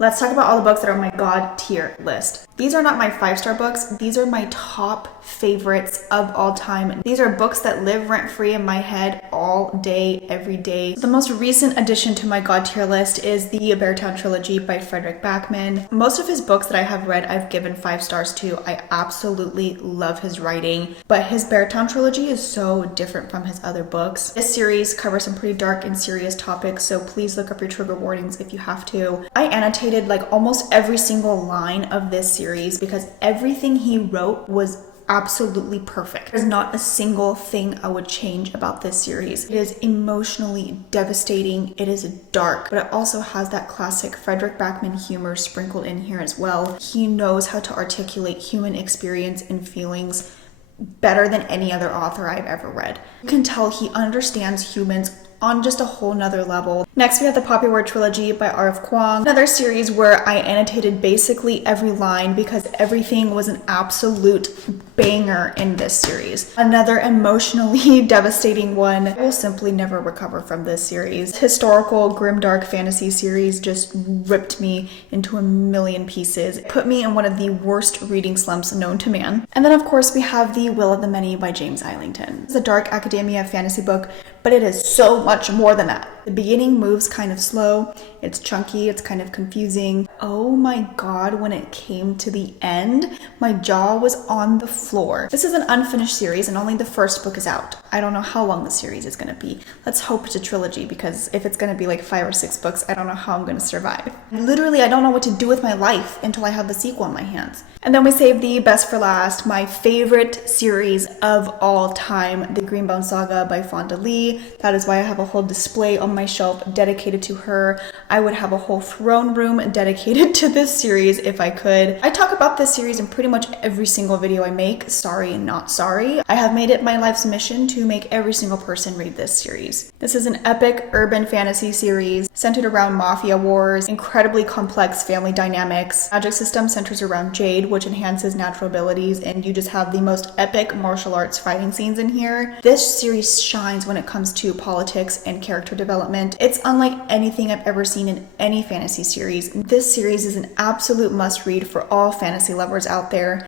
Let's talk about all the books that are on my God tier list. These are not my 5-star books. These are my top favorites of all time. These are books that live rent-free in my head all day, every day. The most recent addition to my God tier list is the Beartown trilogy by Fredrik Backman. Most of his books that I have read, I've given 5 stars to. I absolutely love his writing, but his Beartown trilogy is so different from his other books. This series covers some pretty dark and serious topics, so please look up your trigger warnings if you have to. I annotated like almost every single line of this series because everything he wrote was absolutely perfect. There's not a single thing I would change about this series. It is emotionally devastating. It is dark, but it also has that classic Fredrik Backman humor sprinkled in here as well. He knows how to articulate human experience and feelings better than any other author I've ever read. You can tell he understands humans on just a whole nother level. Next, we have the Poppy Word trilogy by R.F. Kuang, another series where I annotated basically every line because everything was an absolute banger in this series. Another emotionally devastating one. I will simply never recover from this series. Historical grimdark fantasy series just ripped me into a million pieces. It put me in one of the worst reading slumps known to man. And then of course we have The Will of the Many by James Islington. It's a dark academia fantasy book, but it is so much more than that. The beginning moves kind of slow, it's chunky, it's kind of confusing. Oh my god, when it came to the end, my jaw was on the floor. This is an unfinished series and only the first book is out. I don't know how long the series is going to be. Let's hope it's a trilogy because if it's going to be like 5 or 6 books, I don't know how I'm going to survive. Literally, I don't know what to do with my life until I have the sequel in my hands. And then we save the best for last, my favorite series of all time, The Greenbone Saga by Fonda Lee. That is why I have a whole display on my shelf dedicated to her. I would have a whole throne room dedicated to this series if I could. I talk about this series in pretty much every single video I make, sorry and not sorry. I have made it my life's mission to make every single person read this series. This is an epic urban fantasy series centered around mafia wars, incredibly complex family dynamics. Magic system centers around Jade, which enhances natural abilities, and you just have the most epic martial arts fighting scenes in here. This series shines when it comes to politics and character development. It's unlike anything I've ever seen in any fantasy series. This series is an absolute must read for all fantasy lovers out there.